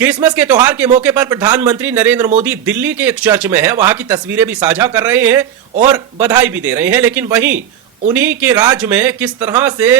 Christmas के त्योहार के मौके पर प्रधानमंत्री नरेंद्र मोदी दिल्ली के एक चर्च में हैं, वहां की तस्वीरें भी साझा कर रहे हैं और बधाई भी दे रहे हैं। लेकिन वहीं उन्हीं के राज्य में किस तरह से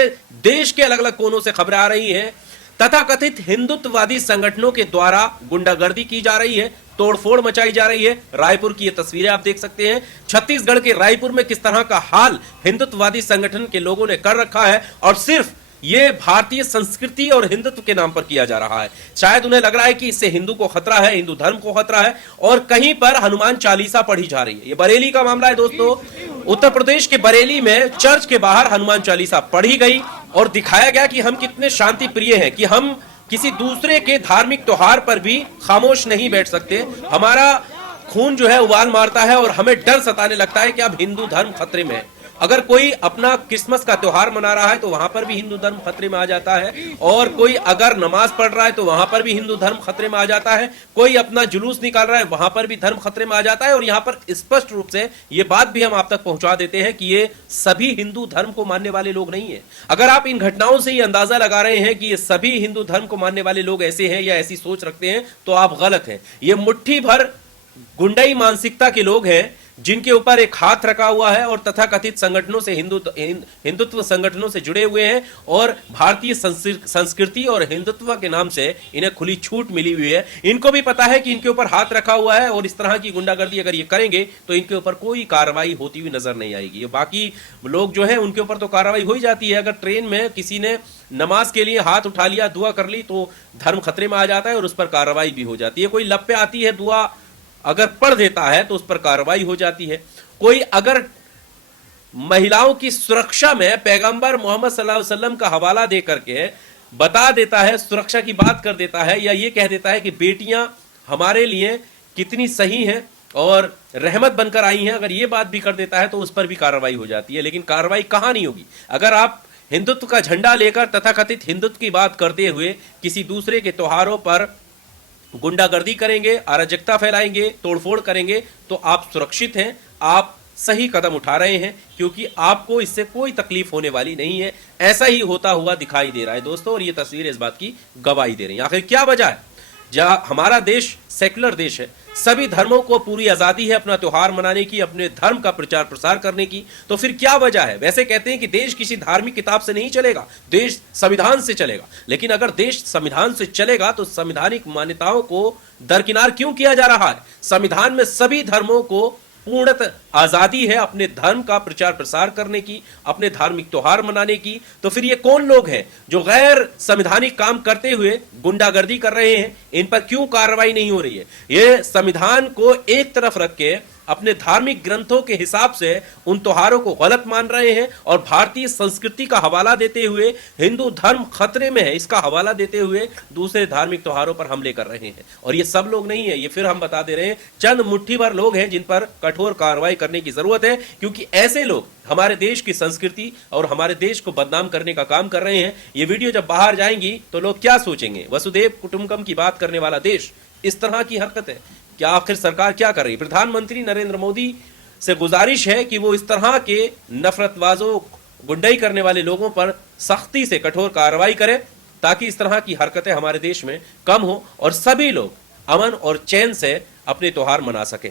देश के अलग अलग कोनों से खबरें आ रही हैं, तथाकथित हिंदुत्ववादी संगठनों के द्वारा गुंडागर्दी की जा रही है, तोड़फोड़ मचाई जा रही है। रायपुर की ये तस्वीरें आप देख सकते हैं। छत्तीसगढ़ के रायपुर में किस तरह का हाल हिंदुत्ववादी संगठन के लोगों ने कर रखा है और सिर्फ ये भारतीय संस्कृति और हिंदुत्व के नाम पर किया जा रहा है। शायद उन्हें लग रहा है कि इससे हिंदू को खतरा है, हिंदू धर्म को खतरा है, और कहीं पर हनुमान चालीसा पढ़ी जा रही है। ये बरेली का मामला है दोस्तों। उत्तर प्रदेश के बरेली में चर्च के बाहर हनुमान चालीसा पढ़ी गई और दिखाया गया कि हम कितने शांति प्रिय हैं, कि हम किसी दूसरे के धार्मिक त्योहार पर भी खामोश नहीं बैठ सकते। हमारा खून जो है उबाल मारता है और हमें डर सताने लगता है कि अब हिंदू धर्म खतरे में है। अगर कोई अपना क्रिसमस का त्योहार मना रहा है तो वहां पर भी हिंदू धर्म खतरे में आ जाता है, और कोई अगर नमाज पढ़ रहा है तो वहां पर भी हिंदू धर्म खतरे में आ जाता है, कोई अपना जुलूस निकाल रहा है वहां पर भी धर्म खतरे में आ जाता है। और यहाँ पर स्पष्ट रूप से ये बात भी हम आप तक पहुंचा देते हैं कि ये सभी हिंदू धर्म को मानने वाले लोग नहीं है। अगर आप इन घटनाओं से ये अंदाजा लगा रहे हैं कि ये सभी हिंदू धर्म को मानने वाले लोग ऐसे हैं या ऐसी सोच रखते हैं, तो आप गलत हैं। ये मुट्ठी भर गुंडाई मानसिकता के लोग हैं जिनके ऊपर एक हाथ रखा हुआ है और तथाकथित संगठनों से हिंदुत्व संगठनों से जुड़े हुए हैं, और भारतीय संस्कृति और हिंदुत्व के नाम से इन्हें खुली छूट मिली हुई है। इनको भी पता है कि इनके ऊपर हाथ रखा हुआ है और इस तरह की गुंडागर्दी अगर ये करेंगे तो इनके ऊपर कोई कार्रवाई होती हुई नजर नहीं आएगी। बाकी लोग जो है उनके ऊपर तो कार्रवाई हो ही जाती है। अगर ट्रेन में किसी ने नमाज के लिए हाथ उठा लिया, दुआ कर ली, तो धर्म खतरे में आ जाता है और उस पर कार्रवाई भी हो जाती है। कोई लप्पे आती है, दुआ अगर पढ़ देता है तो उस पर कार्रवाई हो जाती है। कोई अगर महिलाओं की सुरक्षा में पैगंबर मोहम्मद सल्लल्लाहु अलैहि वसल्लम का हवाला दे करके बता देता है, सुरक्षा की बात कर देता है, या ये कह देता है कि बेटियां हमारे लिए कितनी सही हैं और रहमत बनकर आई हैं, अगर ये बात भी कर देता है तो उस पर भी कार्रवाई हो जाती है। लेकिन कार्रवाई कहां नहीं होगी? अगर आप हिंदुत्व का झंडा लेकर तथाकथित हिंदुत्व की बात करते हुए किसी दूसरे के त्योहारों पर गुंडागर्दी करेंगे, अराजकता फैलाएंगे, तोड़फोड़ करेंगे, तो आप सुरक्षित हैं, आप सही कदम उठा रहे हैं, क्योंकि आपको इससे कोई तकलीफ होने वाली नहीं है। ऐसा ही होता हुआ दिखाई दे रहा है दोस्तों, और ये तस्वीरें इस बात की गवाही दे रही हैं। आखिर क्या वजह है? जहां हमारा देश सेक्युलर देश है, सभी धर्मों को पूरी आजादी है अपना त्योहार मनाने की, अपने धर्म का प्रचार प्रसार करने की, तो फिर क्या वजह है? वैसे कहते हैं कि देश किसी धार्मिक किताब से नहीं चलेगा, देश संविधान से चलेगा। लेकिन अगर देश संविधान से चलेगा तो संवैधानिक मान्यताओं को दरकिनार क्यों किया जा रहा है? संविधान में सभी धर्मों को पूर्णतः आजादी है अपने धर्म का प्रचार प्रसार करने की, अपने धार्मिक त्योहार मनाने की। तो फिर ये कौन लोग हैं जो गैर संवैधानिक काम करते हुए गुंडागर्दी कर रहे हैं? इन पर क्यों कार्रवाई नहीं हो रही है? ये संविधान को एक तरफ रख के अपने धार्मिक ग्रंथों के हिसाब से उन त्योहारों को गलत मान रहे हैं, और भारतीय संस्कृति का हवाला देते हुए, हिंदू धर्म खतरे में है इसका हवाला देते हुए दूसरे धार्मिक त्योहारों पर हमले कर रहे हैं। और ये सब लोग नहीं है, ये फिर हम बता दे रहे हैं, चंद मुट्ठी भर लोग हैं जिन पर कठोर कार्रवाई करने की जरूरत है, क्योंकि ऐसे लोग हमारे देश की संस्कृति और हमारे देश को बदनाम करने का काम कर रहे हैं। ये वीडियो जब बाहर जाएंगी तो लोग क्या सोचेंगे? वसुदेव कुटुंबकम की बात करने वाला देश इस तरह की हरकत है क्या? आखिर सरकार क्या कर रही है? प्रधानमंत्री नरेंद्र मोदी से गुजारिश है कि वो इस तरह के नफरतबाजों, गुंडाई करने वाले लोगों पर सख्ती से कठोर कार्रवाई करें, ताकि इस तरह की हरकतें हमारे देश में कम हो और सभी लोग अमन और चैन से अपने त्योहार मना सके।